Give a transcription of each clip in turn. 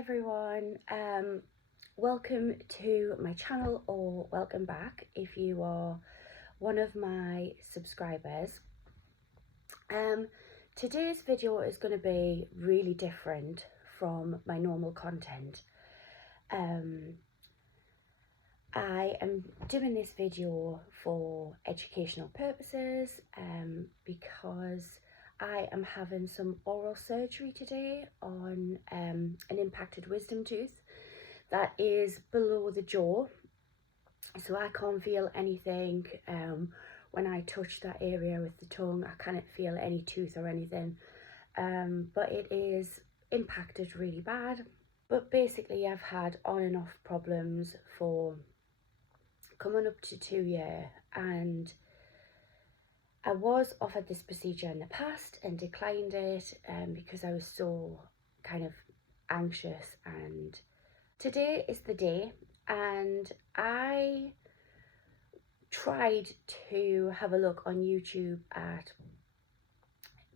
everyone, welcome to my channel, or welcome back if you are one of my subscribers. Today's video is going to be really different from my normal content. I am doing this video for educational purposes because I am having some oral surgery today on an impacted wisdom tooth that is below the jaw, so I can't feel anything. When I touch that area with the tongue, I can't feel any tooth or anything, but it is impacted really bad. But basically I've had on and off problems for coming up to 2 years, and I was offered this procedure in the past and declined it because I was so kind of anxious. And today is the day, and I tried to have a look on YouTube at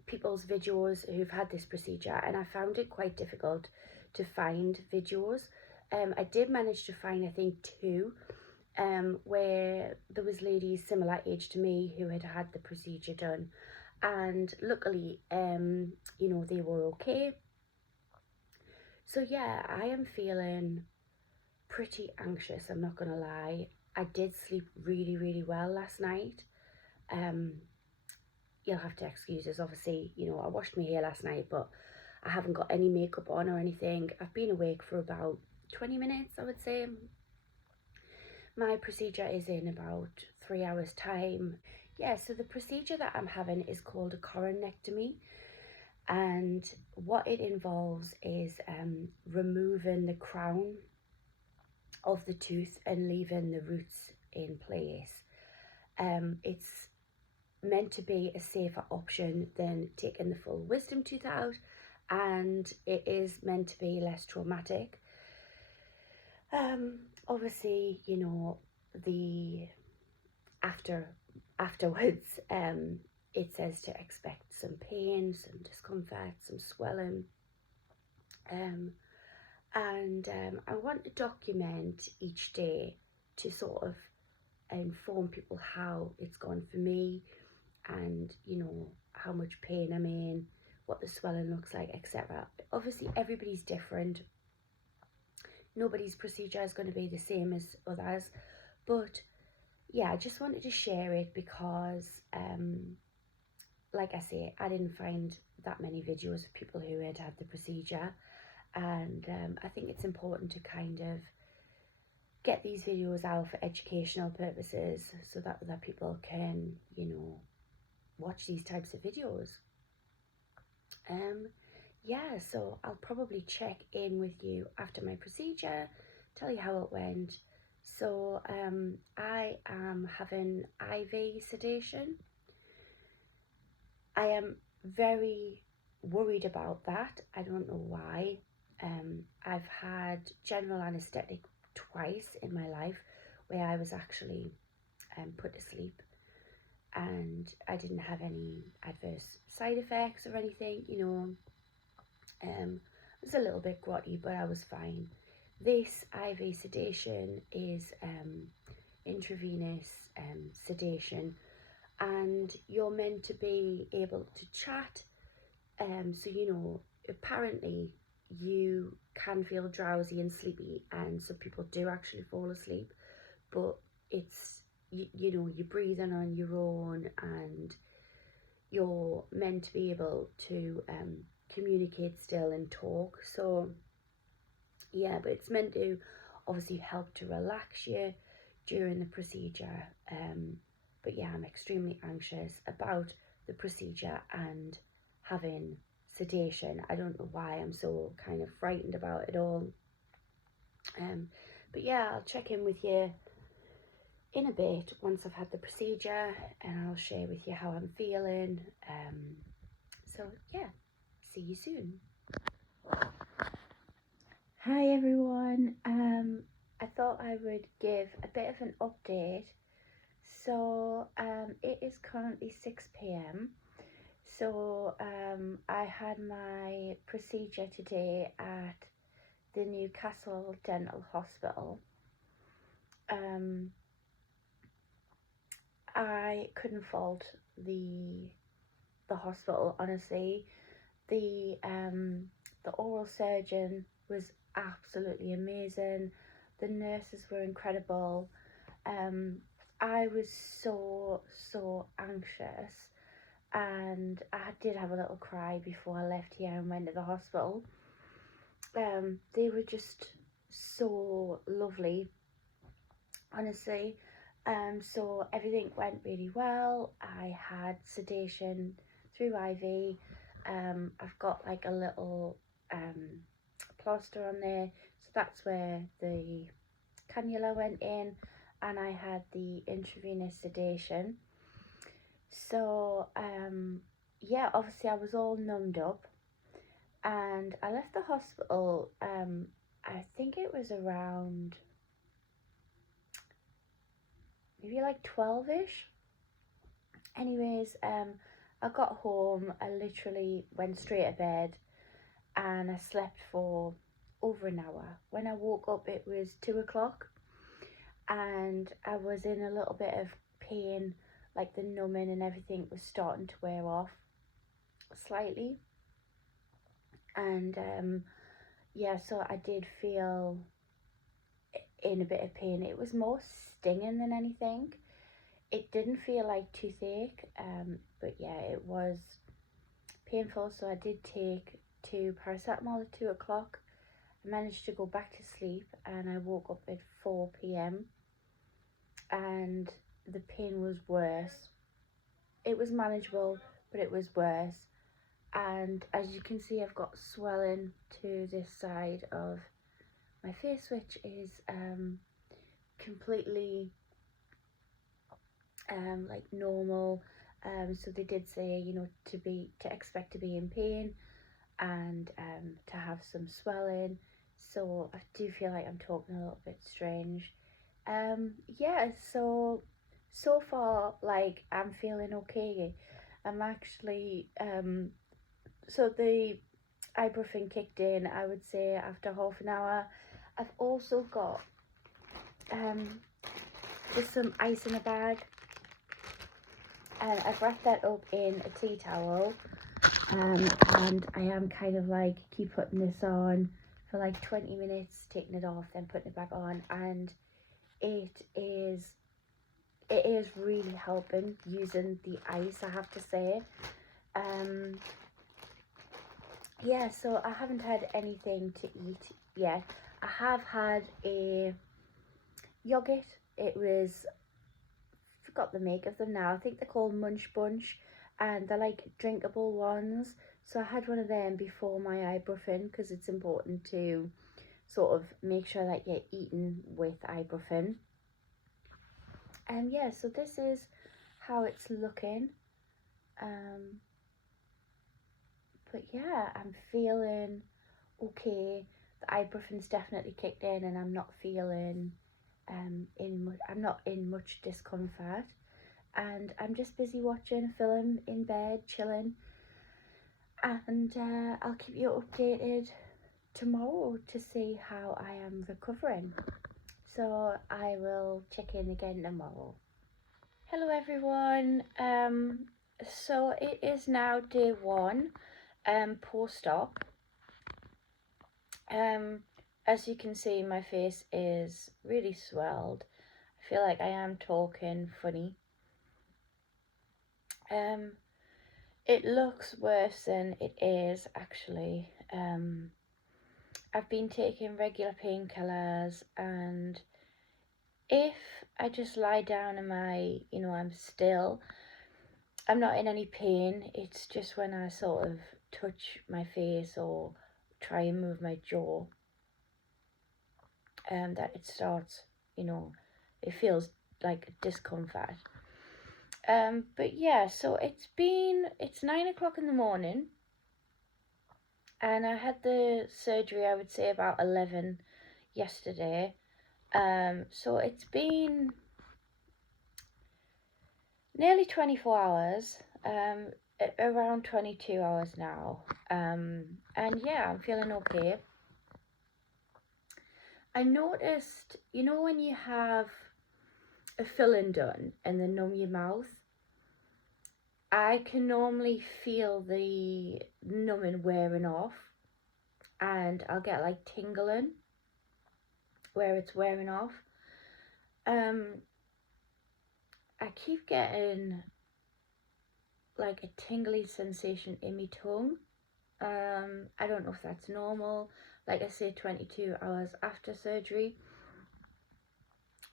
people's videos who've had this procedure, and I found it quite difficult to find videos. I did manage to find, I think, two where there was ladies similar age to me who had had the procedure done, and luckily you know, they were okay. So yeah, I am feeling pretty anxious, I'm not gonna lie. I did sleep really well last night. You'll have to excuse us, obviously, you know, I washed my hair last night, but I haven't got any makeup on or anything. I've been awake for about 20 minutes, I would say. My procedure is in about 3 hours time. Yeah, so the procedure that I'm having is called a coronectomy, and what it involves is removing the crown of the tooth and leaving the roots in place. It's meant to be a safer option than taking the full wisdom tooth out, and it is meant to be less traumatic. Obviously, you know, the afterwards it says to expect some pain, some discomfort, some swelling, and I want to document each day to sort of inform people how it's gone for me, and you know, how much pain I'm in, what the swelling looks like, etc. Obviously everybody's different, nobody's procedure is going to be the same as others, but yeah, I just wanted to share it because like I say, I didn't find that many videos of people who had had the procedure, and I think it's important to kind of get these videos out for educational purposes so that other people can, you know, watch these types of videos. Yeah, so I'll probably check in with you after my procedure, tell you how it went. So I am having IV sedation. I am very worried about that. I don't know why. I've had general anaesthetic twice in my life where I was actually put to sleep, and I didn't have any adverse side effects or anything, you know. It was a little bit grotty, but I was fine. This IV sedation is intravenous sedation, and you're meant to be able to chat. So, you know, apparently you can feel drowsy and sleepy, and some people do actually fall asleep, but it's, you know, you're breathing on your own, and you're meant to be able to communicate still and talk. So yeah, but it's meant to obviously help to relax you during the procedure. But yeah, I'm extremely anxious about the procedure and having sedation. I don't know why I'm so kind of frightened about it all. But yeah, I'll check in with you in a bit once I've had the procedure, and I'll share with you how I'm feeling. So yeah, see you soon. Hi everyone, I thought I would give a bit of an update. So it is currently 6 p.m. So I had my procedure today at the Newcastle Dental Hospital. I couldn't fault the hospital, honestly. The oral surgeon was absolutely amazing. The nurses were incredible. I was so anxious, and I did have a little cry before I left here and went to the hospital. They were just so lovely, honestly. So everything went really well. I had sedation through IV. I've got like a little plaster on there, so that's where the cannula went in, and I had the intravenous sedation. So yeah, obviously I was all numbed up, and I left the hospital. I think it was around maybe like 12ish. Anyways, I got home. I literally went straight to bed, and I slept for over an hour. When I woke up, it was 2 o'clock, and I was in a little bit of pain, like the numbing and everything was starting to wear off slightly. And yeah, so I did feel in a bit of pain. It was more stinging than anything. It didn't feel like toothache, but yeah, it was painful. So I did take 2 paracetamol at 2 o'clock. I managed to go back to sleep, and I woke up at 4 p.m. and the pain was worse. It was manageable, but it was worse. And as you can see, I've got swelling to this side of my face, which is completely like normal. So they did say, you know, to expect to be in pain, and to have some swelling. So I do feel like I'm talking a little bit strange. Yeah, so far, like, I'm feeling okay. I'm actually so the ibuprofen kicked in, I would say, after half an hour. I've also got just some ice in a bag, and I've wrapped that up in a tea towel, and I am kind of like keep putting this on for like 20 minutes, taking it off, then putting it back on, and it is really helping using the ice, I have to say. Yeah, so I haven't had anything to eat yet. I have had a yogurt. It was, forgot the make of them now. I think they're called Munch Bunch, and they're like drinkable ones. So I had one of them before my ibuprofen, because it's important to sort of make sure that you're eating with ibuprofen. And yeah, so this is how it's looking. But yeah, I'm feeling okay. The ibuprofen's definitely kicked in, and I'm not feeling I'm not in much discomfort, and I'm just busy watching a film in bed, chilling, and I'll keep you updated tomorrow to see how I am recovering. So I will check in again tomorrow. Hello everyone. So it is now day 1 post-op. As you can see, my face is really swelled. I feel like I am talking funny. It looks worse than it is, actually. I've been taking regular painkillers, and if I just lie down and I'm still, I'm not in any pain. It's just when I sort of touch my face or try and move my jaw, that it starts, it feels like discomfort. But yeah, so it's 9 o'clock in the morning, and I had the surgery, I would say, about 11 yesterday. So it's been nearly 24 hours, around 22 hours now. And yeah, I'm feeling okay. I noticed, you know, when you have a filling done and then numb your mouth, I can normally feel the numbing wearing off, and I'll get like tingling where it's wearing off. I keep getting like a tingling sensation in my tongue. I don't know if that's normal. Like I say, 22 hours after surgery.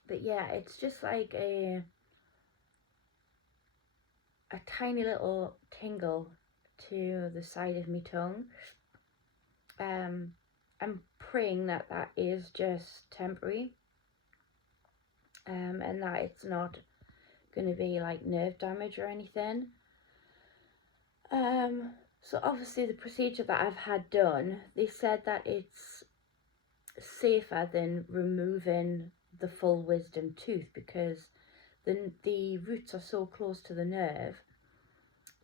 But yeah, it's just like a tiny little tingle to the side of my tongue. I'm praying that that is just temporary, and that it's not going to be like nerve damage or anything. So obviously the procedure that I've had done, they said that it's safer than removing the full wisdom tooth, because the roots are so close to the nerve.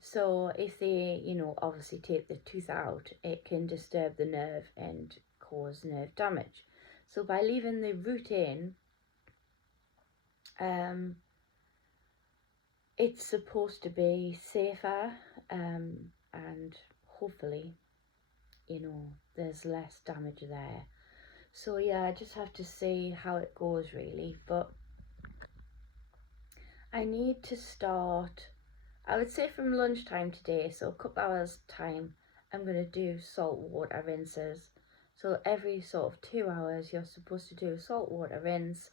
So if they, you know, obviously take the tooth out, it can disturb the nerve and cause nerve damage. So by leaving the root in, it's supposed to be safer, and hopefully, you know, there's less damage there. So yeah, I just have to see how it goes really, but I need to start, I would say from lunchtime today, so a couple hours time, I'm going to do salt water rinses. So every sort of 2 hours you're supposed to do a salt water rinse.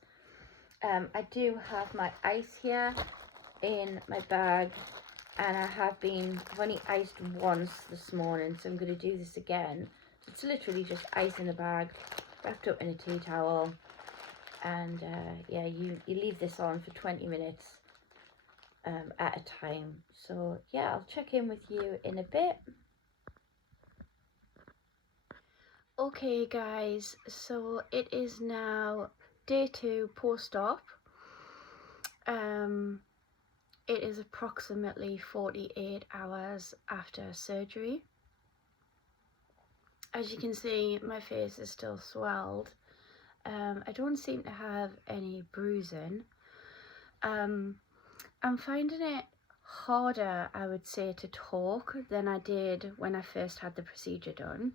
I do have my ice here in my bag, and I've only iced once this morning, so I'm going to do this again. So it's literally just ice in a bag, wrapped up in a tea towel, and yeah, you leave this on for 20 minutes at a time. So yeah, I'll check in with you in a bit. Okay guys, so it is now day 2 post-op. It is approximately 48 hours after surgery. As you can see, my face is still swelled. I don't seem to have any bruising. I'm finding it harder, I would say, to talk than I did when I first had the procedure done.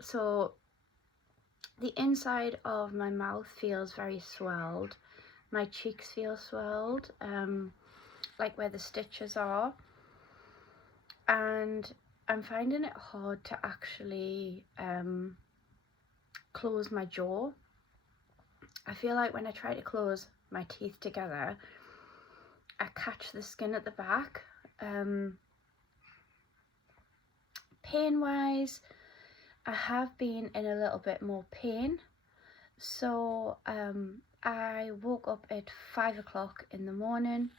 So the inside of my mouth feels very swelled. My cheeks feel swelled, like where the stitches are. And I'm finding it hard to actually close my jaw. I feel like when I try to close my teeth together, I catch the skin at the back. Pain wise, I have been in a little bit more pain. So I woke up at 5 o'clock in the morning,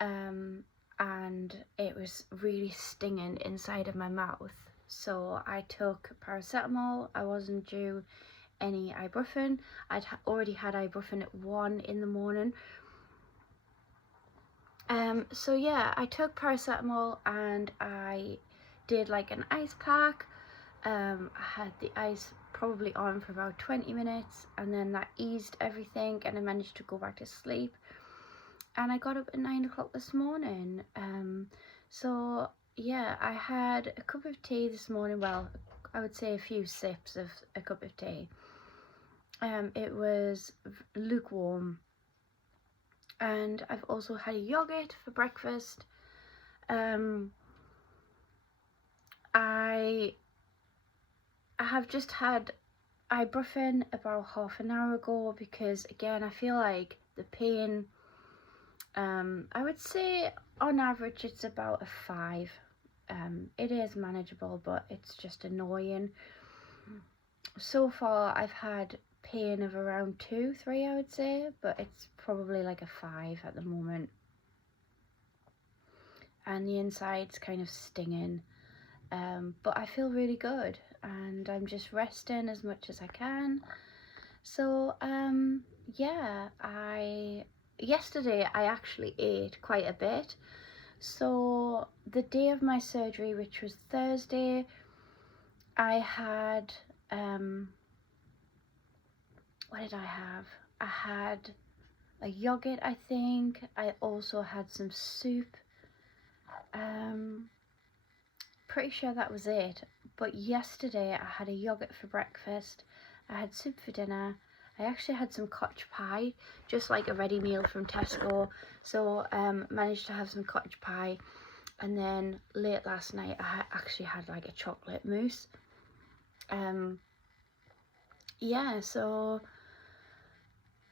and it was really stinging inside of my mouth. So I took paracetamol. I wasn't due any ibuprofen. I'd already had ibuprofen at 1 in the morning. So yeah, I took paracetamol and I did like an ice pack. I had the ice probably on for about 20 minutes, and then that eased everything, and I managed to go back to sleep. And I got up at 9 o'clock this morning. So yeah, I had a cup of tea this morning. Well, I would say a few sips of a cup of tea. It was lukewarm. And I've also had a yogurt for breakfast. I have just had ibuprofen about half an hour ago, because again, I feel like the pain, I would say on average it's about a 5. It is manageable, but it's just annoying. So far I've had pain of around 2-3, I would say, but it's probably like a 5 at the moment. And the inside's kind of stinging, but I feel really good, and I'm just resting as much as I can. So yeah, yesterday I actually ate quite a bit. So the day of my surgery, which was Thursday, I had what did I have? I had a yogurt, I think. I also had some soup. Pretty sure that was it. But yesterday I had a yogurt for breakfast. I had soup for dinner. I actually had some cottage pie, just like a ready meal from Tesco. So managed to have some cottage pie. And then late last night I actually had like a chocolate mousse. Yeah, so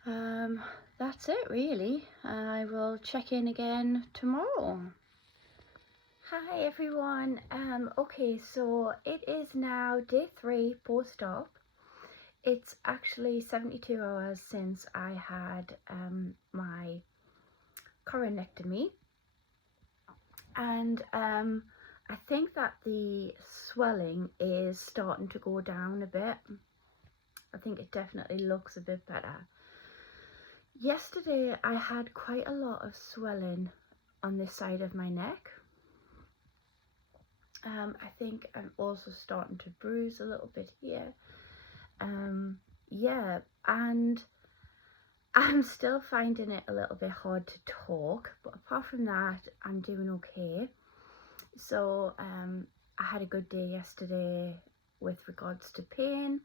that's it really. I will check in again tomorrow. Hi everyone. Okay, so it is now day 3 post-op. It's actually 72 hours since I had my coronectomy, and I think that the swelling is starting to go down a bit. I think it definitely looks a bit better. Yesterday I had quite a lot of swelling on this side of my neck. I think I'm also starting to bruise a little bit here. Yeah, and I'm still finding it a little bit hard to talk, but apart from that, I'm doing okay. So I had a good day yesterday with regards to pain.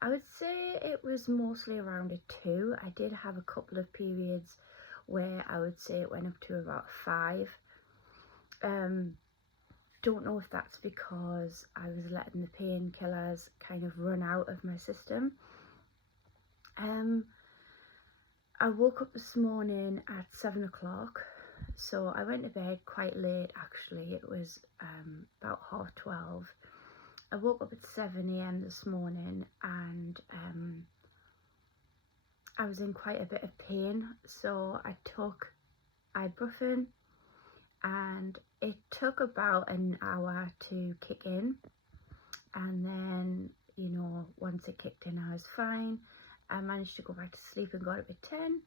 I would say it was mostly around a 2. I did have a couple of periods where I would say it went up to about 5. Don't know if that's because I was letting the painkillers kind of run out of my system. I woke up this morning at 7 o'clock, so I went to bed quite late actually. It was about 12:30. I woke up at 7 a.m. this morning, and I was in quite a bit of pain, so I took ibuprofen, and it took about an hour to kick in, and then, you know, once it kicked in I was fine. I managed to go back to sleep and got up at 10,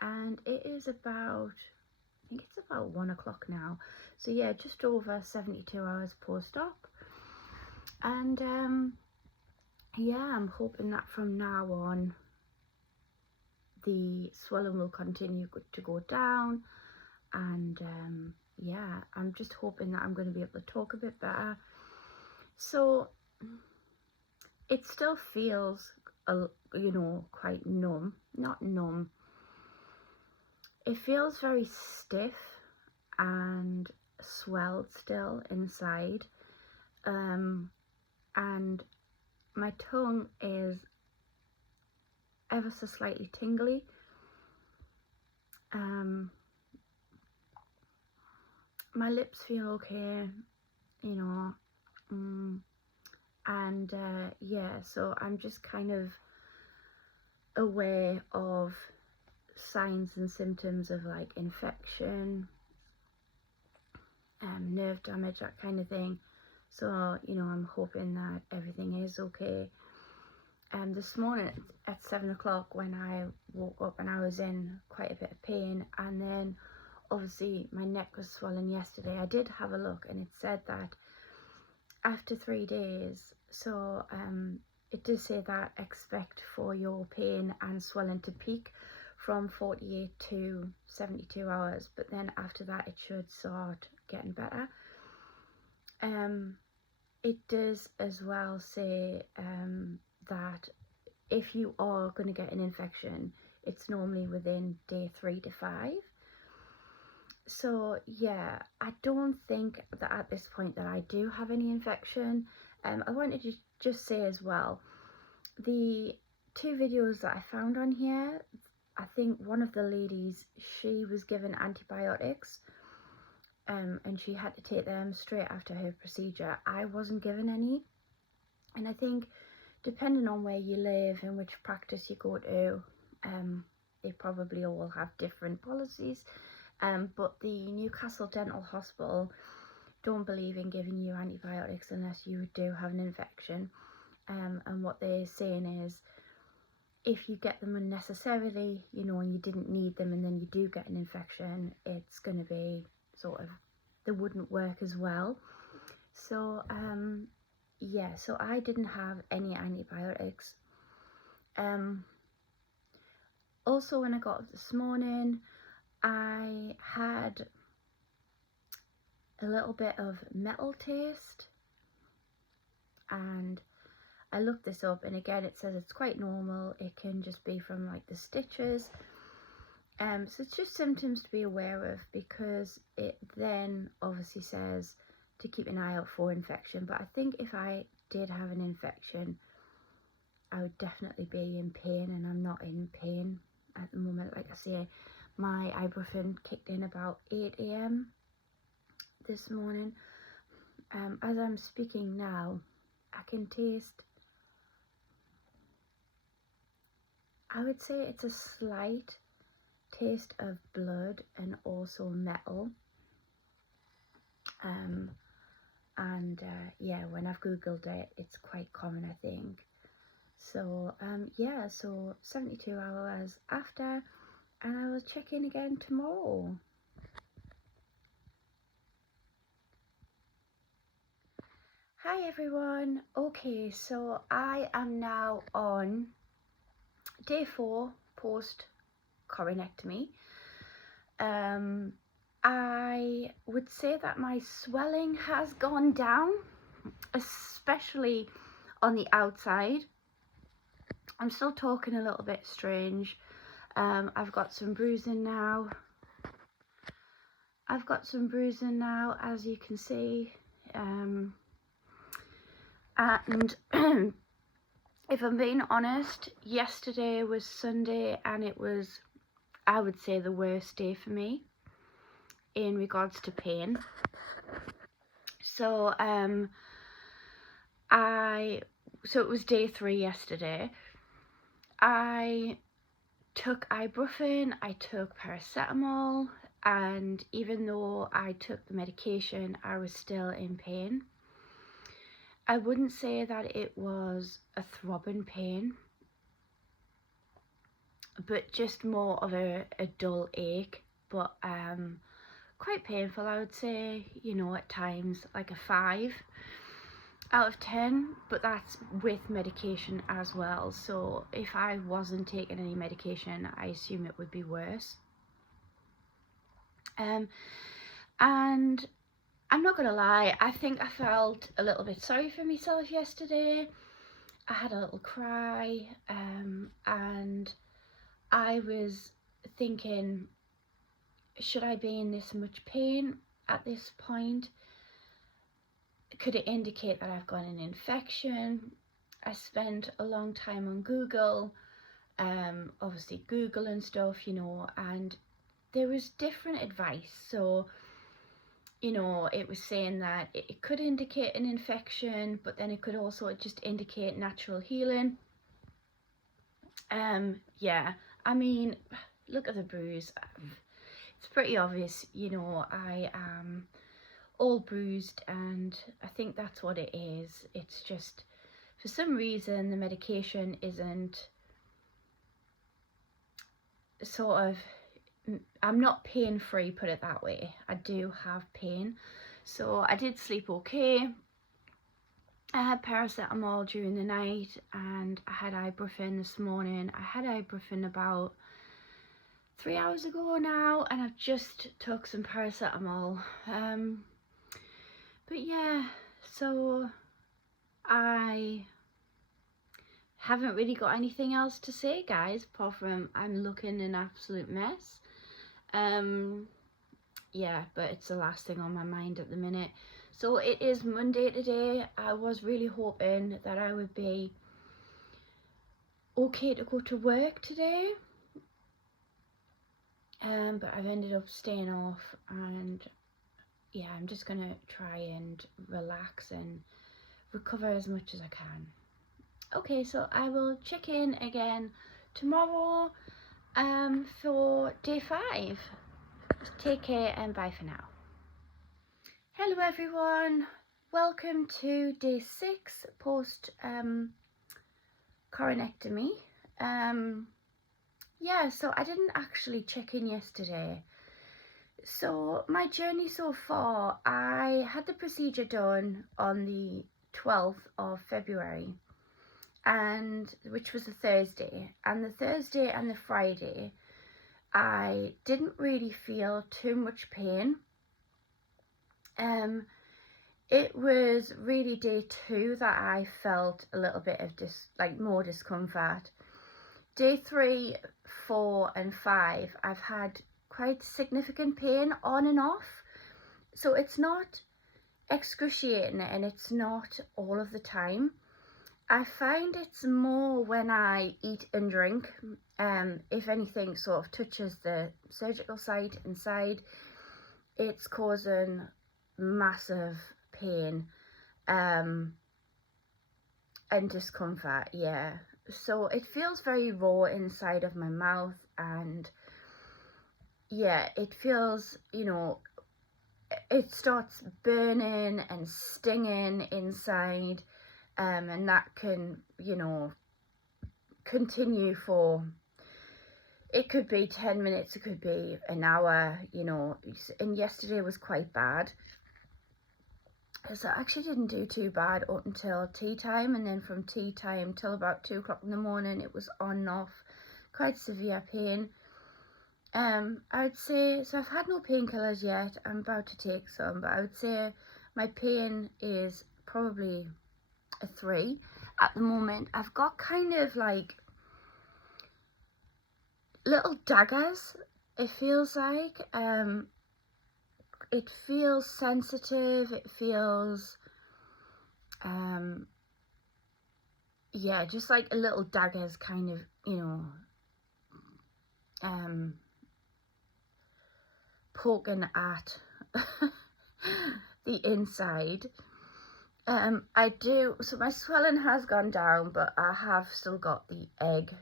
and it is about, I think it's about 1 o'clock now, so yeah, just over 72 hours post-op. And yeah, I'm hoping that from now on the swelling will continue to go down, and yeah, I'm just hoping that I'm going to be able to talk a bit better. So it still feels, you know, quite numb. Not numb. It feels very stiff and swelled still inside. And my tongue is ever so slightly tingly. My lips feel okay, you know. And yeah, so I'm just kind of aware of signs and symptoms of like infection, nerve damage, that kind of thing. So, you know, I'm hoping that everything is okay. This morning at 7 o'clock when I woke up, and I was in quite a bit of pain, and then obviously my neck was swollen yesterday. I did have a look, and it said that after 3 days, so it does say that expect for your pain and swelling to peak from 48 to 72 hours, but then after that it should start getting better. It does as well say that if you are going to get an infection, it's normally within day 3 to 5. So yeah, I don't think that at this point that I do have any infection. I wanted to just say as well, the 2 videos that I found on here, I think one of the ladies, she was given antibiotics, and she had to take them straight after her procedure. I wasn't given any, and I think depending on where you live and which practice you go to, they probably all have different policies. But the Newcastle Dental Hospital don't believe in giving you antibiotics unless you do have an infection. And what they're saying is, if you get them unnecessarily, you know, and you didn't need them, and then you do get an infection, it's going to be sort of, they wouldn't work as well. So yeah, so I didn't have any antibiotics. Also, when I got up this morning, I had a little bit of metal taste, and I looked this up, and again it says it's quite normal. It can just be from like the stitches. So it's just symptoms to be aware of, because it then obviously says to keep an eye out for infection. But I think if I did have an infection, I would definitely be in pain, and I'm not in pain at the moment. Like I say, my ibuprofen kicked in about 8 AM this morning. As I'm speaking now, I can taste, I would say it's a slight taste of blood and also metal. Yeah, when I've googled it, it's quite common, I think. So yeah, so 72 hours after, and I will check in again tomorrow. Hi everyone. Okay, so I am now on day 4 post coronectomy. I would say that my swelling has gone down, especially on the outside. I'm still talking a little bit strange. I've got some bruising now. As you can see. And if I'm being honest, yesterday was Sunday, and it was, I would say, the worst day for me in regards to pain. So it was day 3 yesterday. I took ibuprofen, I took paracetamol, and even though I took the medication, I was still in pain. I wouldn't say that it was a throbbing pain, but just more of a dull ache, but quite painful, I would say, you know, at times like a 5 out of 10, but that's with medication as well. So if I wasn't taking any medication, I assume it would be worse. And I'm not gonna lie, I think I felt a little bit sorry for myself yesterday. I had a little cry, and I was thinking, should I be in this much pain at this point? Could it indicate that I've got an infection? I spent a long time on Google, obviously Google and stuff, you know, and there was different advice. So, you know, it was saying that it could indicate an infection, but then it could also just indicate natural healing. Yeah, I mean, look at the bruise. It's pretty obvious, you know, I am all bruised, and I think that's what it is. It's just, for some reason, the medication isn't sort of, I'm not pain free, put it that way. I do have pain. So I did sleep okay. I had paracetamol during the night, and I had ibuprofen this morning. I had ibuprofen about 3 hours ago now, and I've just took some paracetamol. But yeah, so I haven't really got anything else to say, guys, apart from I'm looking an absolute mess. Yeah, but it's the last thing on my mind at the minute. So it is Monday today. I was really hoping that I would be okay to go to work today, but I've ended up staying off, and yeah, I'm just gonna try and relax and recover as much as I can. Okay, so I will check in again tomorrow for day 5. Take care and bye for now. Hello everyone, welcome to day 6 post coronectomy. Yeah, so I didn't actually check in yesterday. So my journey so far, I had the procedure done on the 12th of February, and which was a Thursday, and the Thursday and the Friday I didn't really feel too much pain. It was really day 2 that I felt a little bit of more discomfort. Day 3, 4 and 5 I've had quite significant pain on and off, so it's not excruciating and it's not all of the time. I find it's more when I eat and drink. If anything sort of touches the surgical site inside, it's causing massive pain and discomfort, yeah. So it feels very raw inside of my mouth, and yeah, it feels, you know, it starts burning and stinging inside, and that can, you know, continue for, it could be 10 minutes, it could be an hour, you know. And yesterday was quite bad, because I actually didn't do too bad up until tea time, and then from tea time till about 2 o'clock in the morning it was on and off, quite severe pain. I would say, so I've had no painkillers yet, I'm about to take some, but I would say my pain is probably a 3 at the moment. I've got kind of like little daggers, it feels like. It feels sensitive, it feels yeah, just like a little daggers kind of, you know, poking at the inside. I do, so my swelling has gone down, but I have still got the egg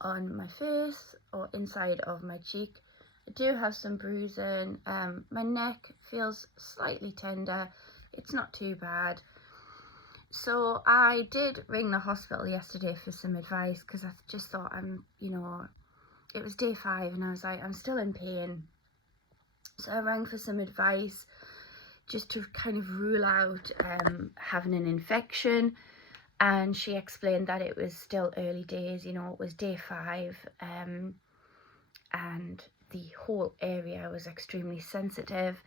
on my face or inside of my cheek. I do have some bruising. My neck feels slightly tender, it's not too bad. So I did ring the hospital yesterday for some advice, because I just thought, you know, it was day 5 and I was like, I'm still in pain. So I rang for some advice just to kind of rule out having an infection, and she explained that it was still early days, you know, it was day 5, and the whole area was extremely sensitive.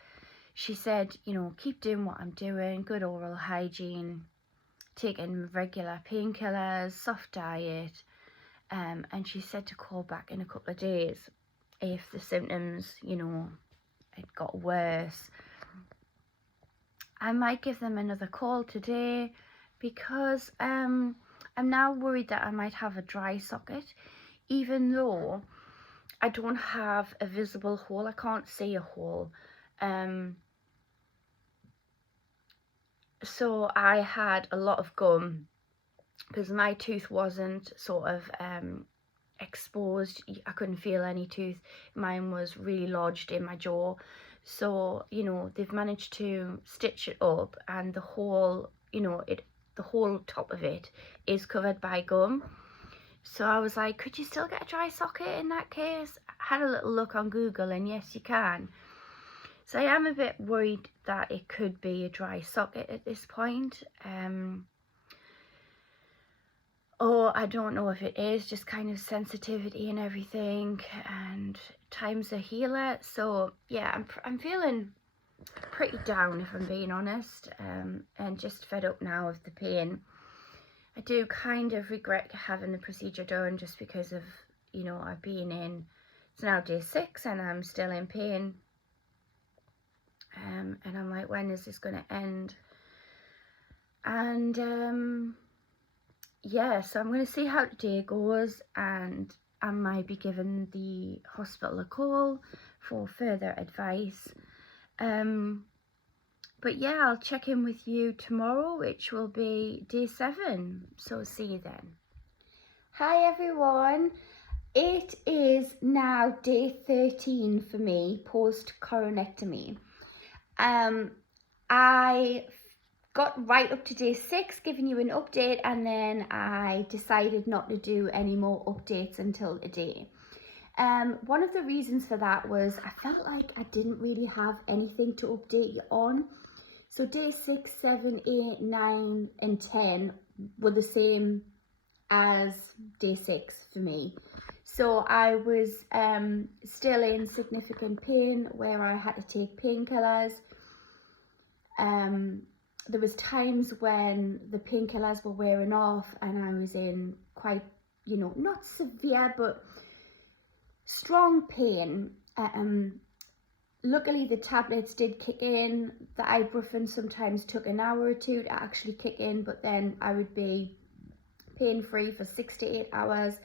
She said, you know, keep doing what I'm doing, good oral hygiene, taking regular painkillers, soft diet, and she said to call back in a couple of days if the symptoms, you know, it got worse. I might give them another call today, because I'm now worried that I might have a dry socket, even though I don't have a visible hole. I can't see a hole. So I had a lot of gum, because my tooth wasn't sort of exposed. I couldn't feel any tooth. Mine was really lodged in my jaw. So, you know, they've managed to stitch it up, and the whole, you know, the whole top of it is covered by gum. So I was like, could you still get a dry socket in that case? I had a little look on Google, and yes, you can. So I am a bit worried that it could be a dry socket at this point. Or I don't know if it is just kind of sensitivity and everything, and time's a healer. So yeah, I'm feeling pretty down, if I'm being honest, and just fed up now of the pain. I do kind of regret having the procedure done, just because of, you know, I've been in, it's now day 6 and I'm still in pain. And I'm like, when is this going to end? And yeah, so I'm going to see how today goes, and I might be giving the hospital a call for further advice. But yeah, I'll check in with you tomorrow, which will be day 7. So see you then. Hi everyone. It is now day 13 for me post coronectomy. I got right up to day 6, giving you an update, and then I decided not to do any more updates until today. One of the reasons for that was I felt like I didn't really have anything to update you on. So day 6, 7, 8, 9 and 10 were the same as day 6 for me. So I was still in significant pain where I had to take painkillers. There was times when the painkillers were wearing off and I was in quite, you know, not severe but strong pain. Luckily the tablets did kick in. The ibuprofen sometimes took an hour or two to actually kick in, but then I would be pain-free for 6 to 8 hours.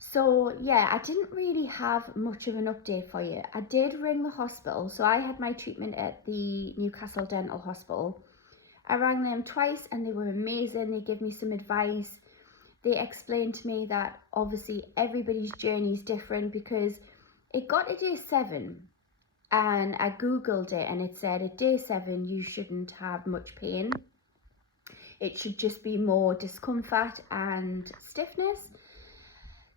So yeah, I didn't really have much of an update for you. I did ring the hospital. So I had my treatment at the Newcastle Dental Hospital. I rang them twice and they were amazing. They gave me some advice. They explained to me that obviously everybody's journey is different, because it got to day 7 and I googled it and it said at day 7 you shouldn't have much pain. It should just be more discomfort and stiffness.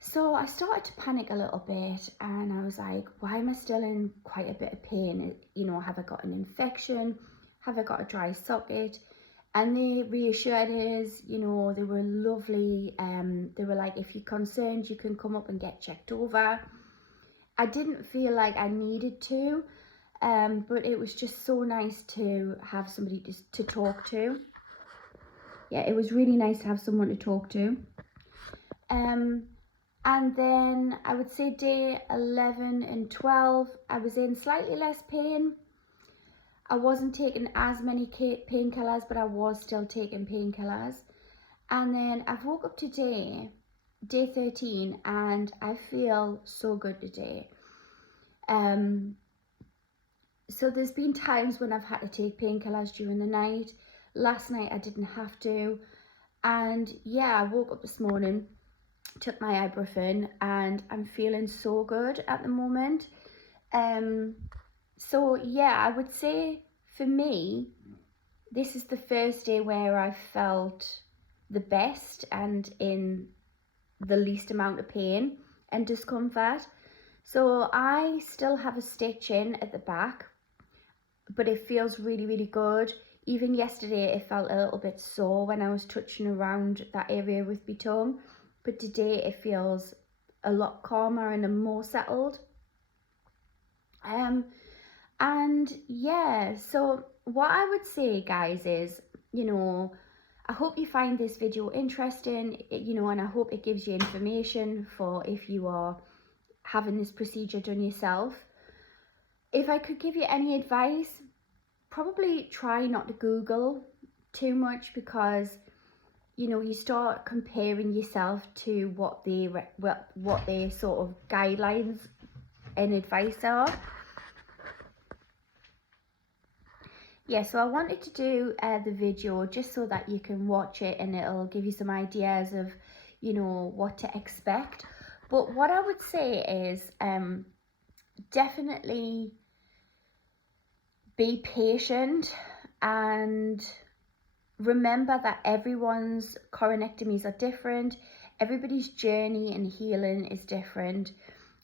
So I started to panic a little bit and I was like, why am I still in quite a bit of pain? You know, have I got an infection? Have I got a dry socket? And they reassured us, you know, they were lovely. They were like, if you're concerned, you can come up and get checked over. I didn't feel like I needed to, but it was just so nice to have somebody to talk to. Yeah, it was really nice to have someone to talk to. And then I would say day 11 and 12, I was in slightly less pain. I wasn't taking as many painkillers, but I was still taking painkillers. And then I've woke up today, day 13, and I feel so good today. So there's been times when I've had to take painkillers during the night. Last night I didn't have to. And yeah, I woke up this morning, took my ibuprofen, and I'm feeling so good at the moment. So yeah, I would say for me, this is the first day where I felt the best and in the least amount of pain and discomfort. So I still have a stitch in at the back, but it feels really, really good. Even yesterday it felt a little bit sore when I was touching around that area with my tongue, but today it feels a lot calmer and more settled. And yeah, so what I would say, guys, is, you know, I hope you find this video interesting, you know, and I hope it gives you information for if you are having this procedure done yourself. If I could give you any advice, probably try not to Google too much, because, you know, you start comparing yourself to what their sort of guidelines and advice are. Yeah, so I wanted to do the video just so that you can watch it and it'll give you some ideas of, you know, what to expect. But what I would say is definitely be patient and remember that everyone's coronectomies are different. Everybody's journey and healing is different.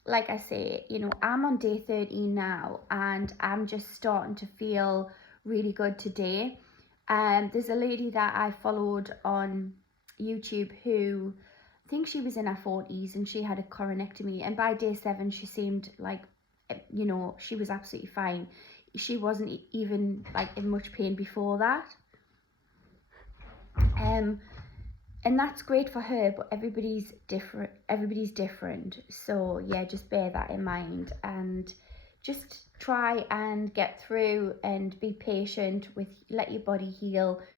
Like I say, you know, I'm on day 13 now and I'm just starting to feel really good today. There's a lady that I followed on YouTube who, I think she was in her 40s and she had a coronectomy, and by day 7 she seemed like, you know, she was absolutely fine. She wasn't even like in much pain before that. And that's great for her, but everybody's different. So yeah, just bear that in mind and just try and get through and be patient with, let your body heal.